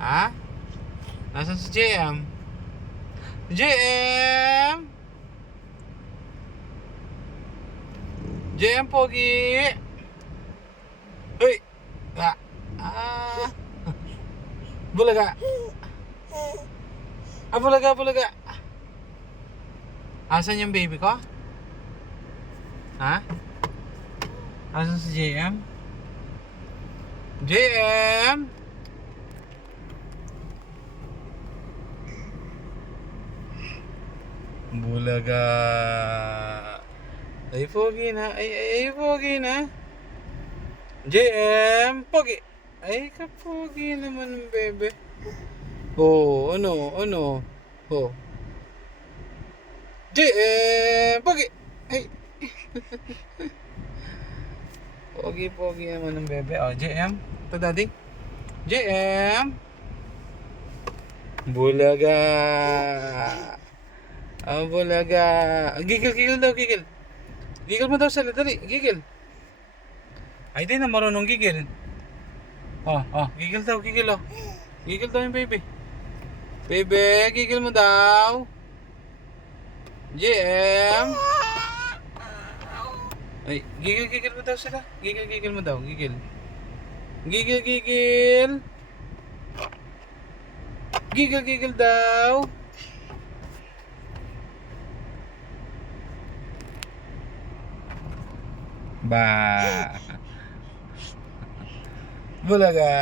Ha? Nasaan si JM? JM! JM Pogi! Uy! Ah! Ah! Bulaga! Ah, bulaga, bulaga! Asan yung baby ko? Ha? Asan si JM? JM! Bulaga! Ay, Pogi na! Ay, Pogi na! JM! Pogi! Ay, kapogi naman ng bebe. Oh, ano? Oh. JM! Pogi! Ay! Pogi naman ng bebe. Oh, JM. Ito, daddy. JM. Bulaga. Ah, bulaga. Gigil daw, gigil. Gigil mo daw sila, dali. Gigil. Ay, di na marunong gigil. Gigil daw, gigil oh. Gigil daw yung baby. Baby, gigil mo daw. JM. Ay, gigil mo daw sila. Gigil mo daw, gigil. Gigil. Gigil daw. Ba. Bulaga.